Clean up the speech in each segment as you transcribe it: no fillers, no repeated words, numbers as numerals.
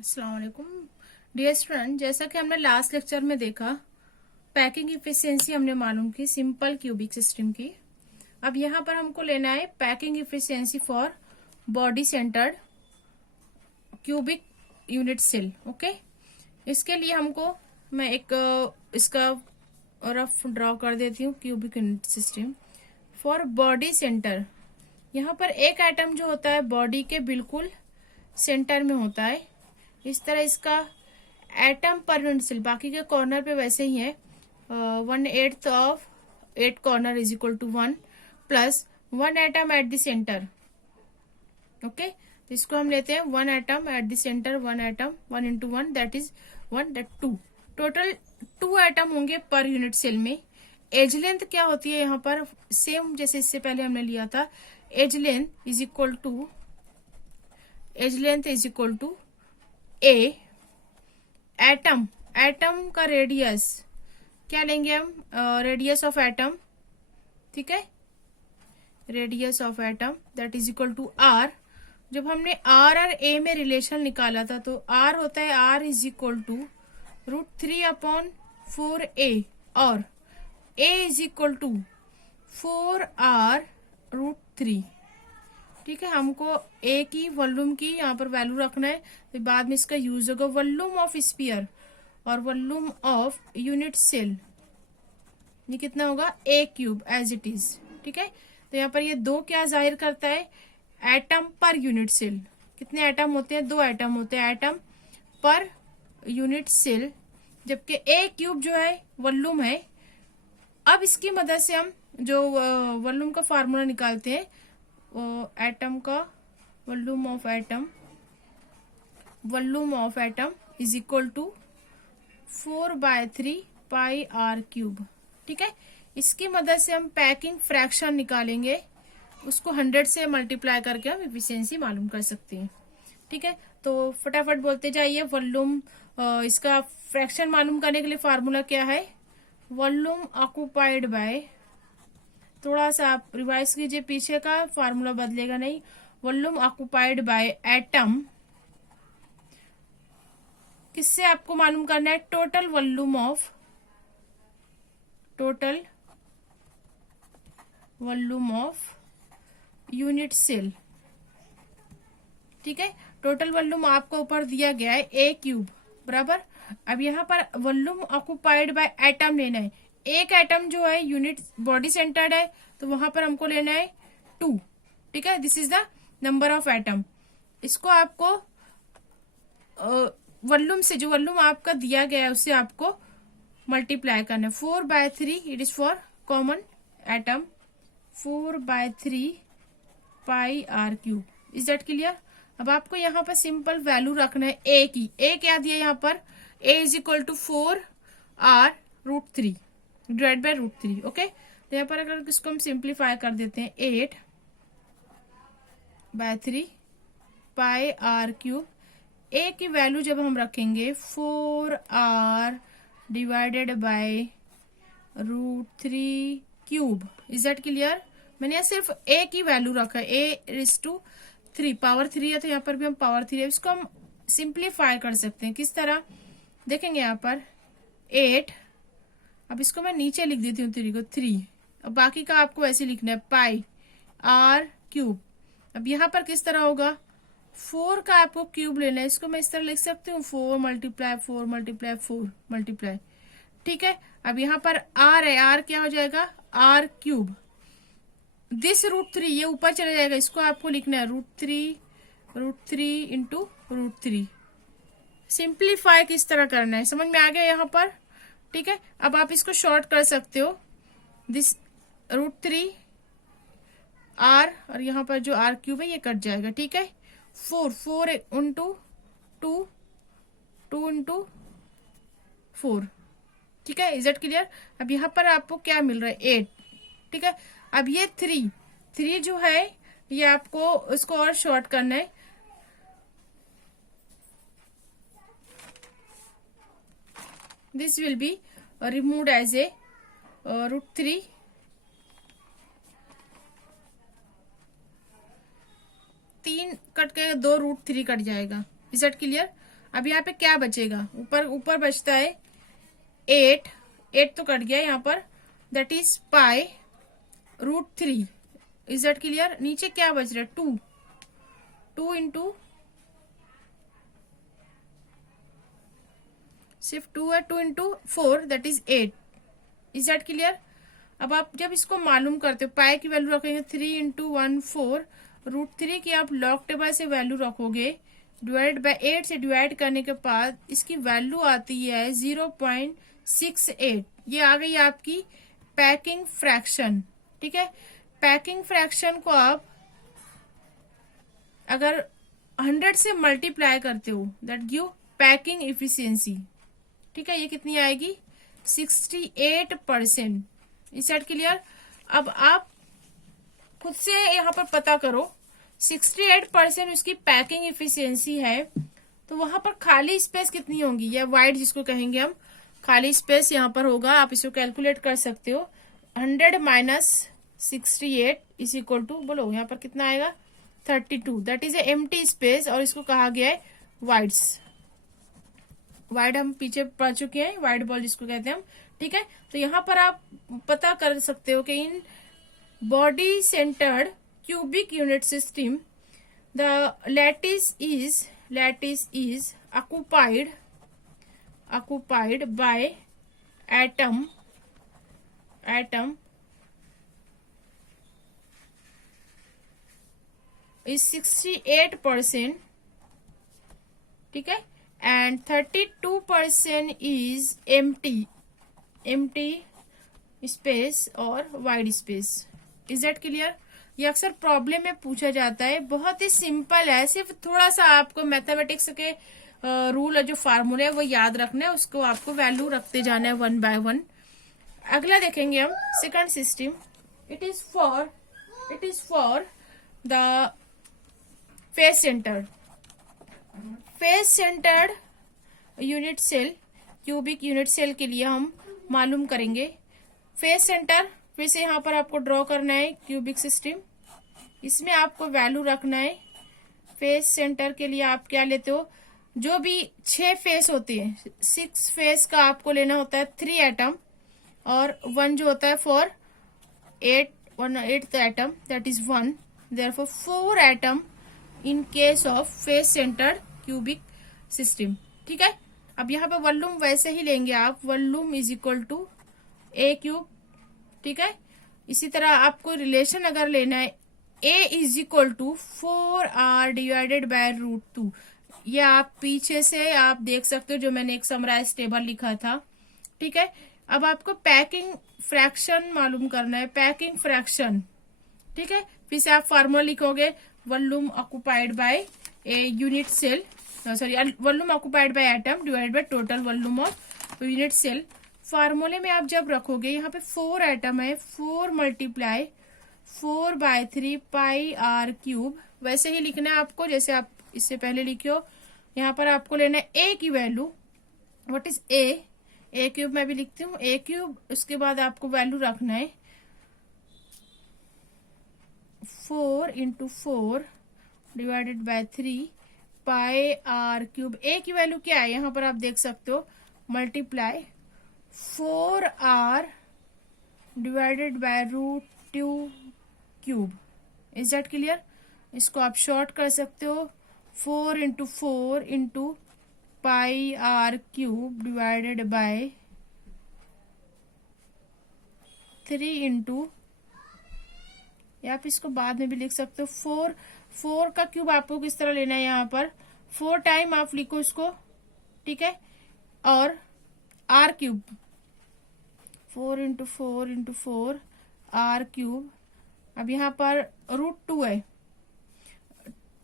अस्सलाम वालेकुम dear student. जैसा कि हमने लास्ट लेक्चर में देखा, पैकिंग इफिशियंसी हमने मालूम की सिंपल क्यूबिक सिस्टम की। अब यहाँ पर हमको लेना है packing efficiency for body centred cubic unit cell. Okay, इसके लिए हमको मैं एक इसका रफ ड्रॉ कर देती हूँ। Cubic unit system for body centre. यहाँ पर एक एटम जो होता है बॉडी के बिल्कुल सेंटर में होता है। इस तरह इसका एटम पर यूनिट सेल, बाकी के कॉर्नर पे वैसे ही है। 1/8 of 8 corner is equal to 1 plus 1 atom at the centre. Okay, तो इसको हम लेते हैं 1 atom at the centre, 1 atom, 1 into 1 that is 1, that 2। Total 2 atom होंगे पर यूनिट सेल में। एज लेंथ क्या होती है यहाँ पर, सेम जैसे इससे पहले हमने लिया था। Edge length is equal to a atom, atom का रेडियस क्या लेंगे हम, रेडियस ऑफ एटम। ठीक है, radius of atom that is equal to r. जब हमने आर और ए में रिलेशन निकाला था तो आर होता है are is equal to √3/4a और ए इज इक्वल टू 4r√3। ठीक है, हमको ए की वॉल्यूम की यहाँ पर वैल्यू रखना है, तो बाद में इसका यूज होगा। वॉल्यूम ऑफ स्फीयर और वॉल्यूम ऑफ यूनिट सेल, ये कितना होगा, ए क्यूब एज इट इज। ठीक है, तो यहाँ पर ये 2 क्या जाहिर करता है, एटम पर यूनिट सेल। कितने एटम होते हैं, 2 एटम होते हैं एटम पर यूनिट सेल, जबकि ए क्यूब जो है वॉल्यूम है। अब इसकी मदद से हम जो वॉल्यूम का फार्मूला निकालते हैं, एटम का volume of atom is equal to 4/3 pi r cube. ठीक है, इसकी मदद से हम पैकिंग फ्रैक्शन निकालेंगे, उसको 100 से मल्टीप्लाई करके हम इफिशियंसी मालूम कर सकते हैं। ठीक है, तो फटाफट बोलते जाइए। वॉल्यूम, इसका फ्रैक्शन मालूम करने के लिए फार्मूला क्या है, वॉल्यूम ऑक्यूपाइड बाय, थोड़ा सा आप रिवाइज कीजिए, पीछे का फार्मूला बदलेगा नहीं। वॉल्यूम ऑक्यूपाइड बाय एटम, किससे आपको मालूम करना है, total volume of unit cell. ठीक है, टोटल वॉल्यूम आपको ऊपर दिया गया है ए क्यूब बराबर। अब यहाँ पर वॉल्यूम ऑक्यूपाइड बाय एटम लेना है। एक एटम जो है यूनिट बॉडी सेंटर्ड है, तो वहां पर हमको लेना है 2। ठीक है, this is the number of atom. इसको आपको वॉल्यूम से, जो वॉल्यूम आपका दिया गया है उससे आपको मल्टीप्लाई करना है। 4/3 it is for common atom, 4/3 pi r cube. Is that clear. अब आपको यहाँ पर सिंपल वैल्यू रखना है ए की। ए क्या दिया यहाँ पर, A is equal to 4r√3 divide by √3। Okay, तो यहाँ पर अगर इसको हम सिंप्लीफाई कर देते हैं, 8/3 पाई आर क्यूब। ए की वैल्यू जब हम रखेंगे 4r divided by √3 cube. Is that clear. मैंने यहाँ सिर्फ ए की वैल्यू रखा है, ए इज टू 3, पावर 3 है तो यहाँ पर भी हम पावर 3 है। इसको हम सिंप्लीफाई कर सकते हैं, किस तरह देखेंगे, यहाँ पर 8, अब इसको मैं नीचे लिख देती हूँ 3 को, 3। अब बाकी का आपको ऐसे लिखना है पाई आर क्यूब। अब यहाँ पर किस तरह होगा, 4 का आपको क्यूब लेना है, इसको मैं इस तरह लिख सकती हूँ 4 × 4 × 4 मल्टीप्लाई। ठीक है, अब यहाँ पर आर है, आर क्या हो जाएगा, आर क्यूब। दिस √3 ये ऊपर चले जाएगा, इसको आपको लिखना है √3 इंटू √3। सिंप्लीफाई किस तरह करना है समझ में आ गया यहाँ पर। ठीक है, अब आप इसको शॉर्ट कर सकते हो, दिस √3 आर और यहाँ पर जो आर क्यूब है ये कट जाएगा। ठीक है, 4 इंटू 2 इंटू 4। ठीक है, इज इट क्लियर। अब यहाँ पर आपको क्या मिल रहा है, 8। ठीक है, अब ये 3 जो है ये आपको इसको और शॉर्ट करना है। This will be removed as a √3 3 cut के 2 √3 कट जाएगा। Is that clear. अब यहाँ पे क्या बचेगा, ऊपर ऊपर बचता है 8 तो कट गया यहाँ पर, that is pi √3। Is that clear. नीचे क्या बच रहा है 2 इंटू सिर्फ 2 है, 2 into 4 that is 8। Is that clear. अब आप जब इसको मालूम करते हो पाई की वैल्यू रखेंगे 3 इंटू 1 4, √3 की आप लॉग टेबल से वैल्यू रखोगे, डिवाइड बाय 8 से डिवाइड करने के बाद इसकी वैल्यू आती है 0.68। ये आ गई आपकी पैकिंग फ्रैक्शन। ठीक है, पैकिंग फ्रैक्शन को आप अगर 100 से मल्टीप्लाई करते हो दैट गिव पैकिंग इफिशियंसी। ठीक है, ये कितनी आएगी 68%। इस साइड क्लियर। अब आप खुद से यहाँ पर पता करो 68% उसकी पैकिंग इफिशियंसी है, तो वहां पर खाली स्पेस कितनी होगी, या वाइड जिसको कहेंगे हम, खाली स्पेस यहाँ पर होगा। आप इसको कैलकुलेट कर सकते हो। 100 माइनस 68 इज इक्वल टू, बोलो यहाँ पर कितना आएगा 32। That is a empty space, और इसको कहा गया है वाइड्स। वाइड हम पीछे पढ़ चुके हैं, वाइड बॉल जिसको कहते हैं हम। ठीक है, तो यहाँ पर आप पता कर सकते हो कि in body centred cubic unit system the lattice is occupied by atom is 68%। ठीक है, एंड 32% इज एम्प्टी स्पेस और wide space. Is that clear. ये अक्सर प्रॉब्लम में पूछा जाता है, बहुत ही सिंपल है, सिर्फ थोड़ा सा आपको मैथमेटिक्स के रूल और जो फार्मूले है वो याद रखना है, उसको आपको वैल्यू रखते जाना है 1 बाय 1। अगला देखेंगे हम second system. It is for the face centred unit cell, cubic unit cell के लिए हम मालूम करेंगे फेस सेंटर। फिर से यहाँ पर आपको ड्रॉ करना है क्यूबिक सिस्टम, इसमें आपको वैल्यू रखना है। फेस सेंटर के लिए आप क्या लेते हो, जो भी 6 फेस होती है, 6 फेस का आपको लेना होता है 3 एटम, और 1 जो होता है for 8th atom that is 1। Therefore 4 atom in case of face centred cubic system. ठीक है, अब यहाँ पे वॉल्यूम वैसे ही लेंगे आप, volume is equal to A cube. ठीक है, इसी तरह आपको रिलेशन अगर लेना है, A is equal to 4r divided by √2। ये आप पीछे से आप देख सकते हो, जो मैंने एक समराइज टेबल लिखा था। ठीक है, अब आपको पैकिंग फ्रैक्शन मालूम करना है, पैकिंग फ्रैक्शन। ठीक है, फिर से आप फार्मूला लिखोगे, volume occupied by a unit cell, volume occupied by atom divided by total volume of unit cell. फार्मूले में आप जब रखोगे, यहाँ पे 4 एटम है, 4 मल्टीप्लाई 4/3 पाई r क्यूब, वैसे ही लिखना है आपको जैसे आप इससे पहले लिखे हो। यहाँ पर आपको लेना है ए की value, what is a cube मैं भी लिखती हूँ, ए क्यूब। उसके बाद आपको वैल्यू रखना है 4 into 4 divided by 3 pi r cube. A की वैल्यू क्या है यहाँ पर आप देख सकते हो, multiply 4r divided by √2 cube. Is that clear. इसको आप शॉर्ट कर सकते हो, 4 into 4 into pi r cube divided by 3 into, या आप इसको बाद में भी लिख सकते हो 4 का क्यूब आपको किस तरह लेना है, यहाँ पर 4 टाइम आप लिखो इसको। ठीक है, और r cube 4 into 4 into 4 r cube. अब यहाँ पर √2 है,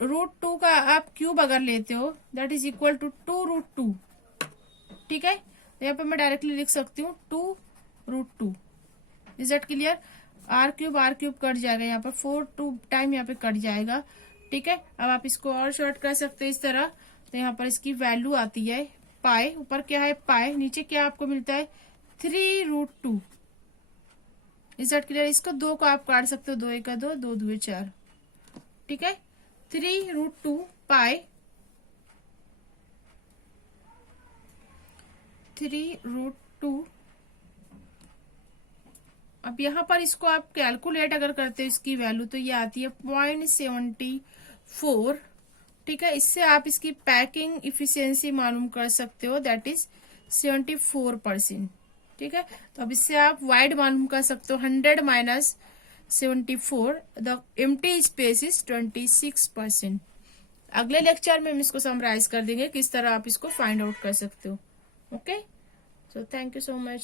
√2 का आप क्यूब अगर लेते हो दैट इज इक्वल टू 2√2। ठीक है, तो यहाँ पर मैं डायरेक्टली लिख सकती हूँ 2√2। Is that clear. r cube cut जाएगा, यहाँ पर 4 2 टाइम यहाँ पे कट जाएगा। ठीक है, अब आप इसको और शॉर्ट कर सकते हो इस तरह। तो यहाँ पर इसकी वैल्यू आती है पाई, ऊपर क्या है पाई, नीचे क्या आपको मिलता है 3√2। Is that clear. इसको 2 को आप काट सकते हो, 2 1 2, 2 2 4। ठीक है, 3√2 पाई 3√2। अब यहाँ पर इसको आप कैलकुलेट अगर करते हो इसकी वैल्यू तो ये आती है 0.74। ठीक है, इससे आप इसकी पैकिंग इफिशियंसी मालूम कर सकते हो, दैट इज 74%। ठीक है, तो अब इससे आप वाइड मालूम कर सकते हो 100 minus 74, the empty space is 26%। अगले लेक्चर में हम इसको समराइज कर देंगे किस तरह आप इसको फाइंड आउट कर सकते हो। Okay, so thank you so much.